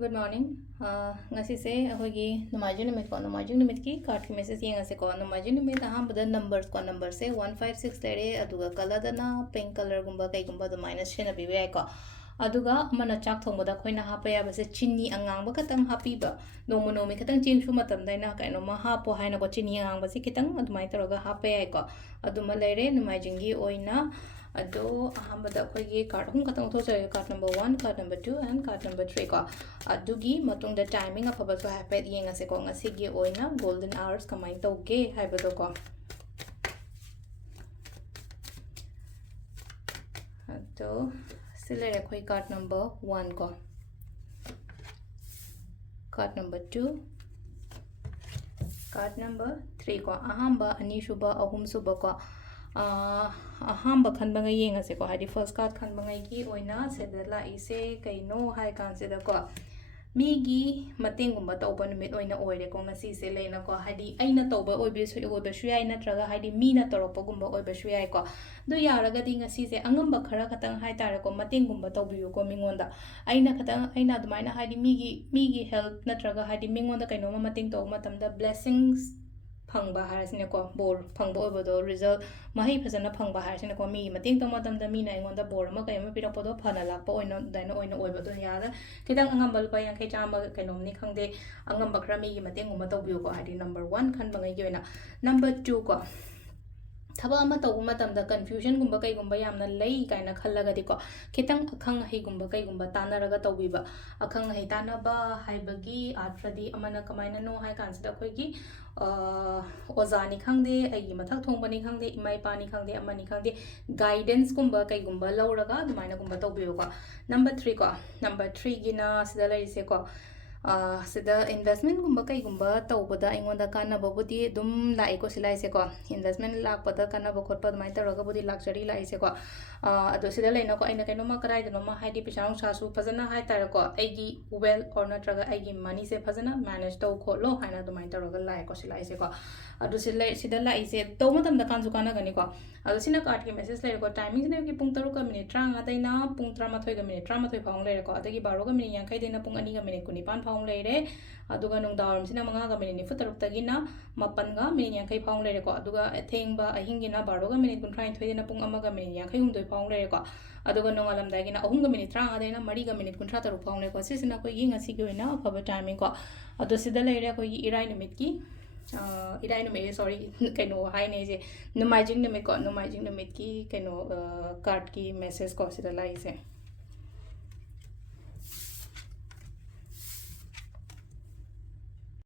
Good morning. Ngasise ahogi numajin numit ko numajin numit ki card ki message yang ase ko numajin numit aham bada numbers ko number se 156 lere aduga color da na pink color gumba kai gumba da minus shena bi ai ko aduga mana chak thong bada khoina ha pa ya ba se chini angang ba katang happy ba nomu nomi katang chin shu matam dai na kai no ma ha po haina ko chini angang ba se kitang adumai toroga ha pa ai ko aduma lere numajin gi oina ado ahambada khoigi card hum katang tho chai card number 1 card number 2 and card number 3 ko adugi matung da timing afaba so happy yenga se ko ngasigi oina golden hours kamai tauge haibado ko ado silere khoi card number 1 ko card number 2 card number 3 ko ahamba ani shuba ahum suba ko ahamba khanba ngai yenga se ko hadi first card khanba ngai ki oina seda la ise kaino hai kan seda ko mi gi mating gumba tauba numit oina oire ko ngasi se leina ko hadi aina tauba oibe shu yai natraga hadi mi na toropa gumba oibe shu yai ko do yaraga di ngasi se angamba khara khatang hai tare ko mating gumba taubiyu ko mingonda aina khatang aina adumaina hadi mi gi help natraga hadi mingonda kaino ma mating tau matamda blessings phangba harasine ko bor phangba obodo result mahi phajana phangba harasine ko mi mating to matam da mi na ingonda bor ma kayama pirapodo phana lakpa oina daina oina oibodo yada kitang angambal pa yang kai chama kainom ni khangde angamba khra mi gi mating uma tawbiu ko hadi number 1 khan bangai gi oina number 2 ko thaba ama tawbu matamda confusion gumba kai gumba yamna lei kaina khallaga diko kitang akhang hai gumba kai gumba tanaraga tawbiba akhang hai tanaba haibagi atradi amana kamaina no hai kansida khoi gi ozani khangde ai mathak thongbani khangde imai pani khangde amani khangde guidance gumba kai gumba lauraga dumaina gumba tawbiyo ko number 3 ko number 3 gina sida lai se ko sida investment gumba kai gumba tawbada ingonda kana babudi dum lai ko silai se ko investment lak pada kana ba khotpa mai taraga budi lakchari lai se ko ado sida leina ko aina kaino ma karai dano ma haidi pisang sa su phajana hai tar ko aigi well or natraga aigi money se phajana manage taw kholo haina do mai taraga lai ko silai se ko ado silai sida lai se to matam da kan su kana gani ko ado sina card ki message lai ko timing sina ki pung 3 ka minute 3 daina pung 13 ka minute 13 phang lai ko adagi 12 ka minute 50 daina pung 2 ka minute 9 phang lai re aduga nung darum sina 5 ka minute 3 tagina 8 ga minute 50 phang lai ko aduga thengba ahingina 12 ka minute 30 daina pung 1 ka minute 50 phang lai ko aduga nung alam daigina 3 ka minute 3 daina 3 ka minute 36 phang lai ko sisina ko yi ngasi gi oina afaba timing ko ado sida lai re ko yi irai numit ki irai numit sorry kaino hai ne je numajing numit ko numajing numit ki kaino card ki message ko sida lai se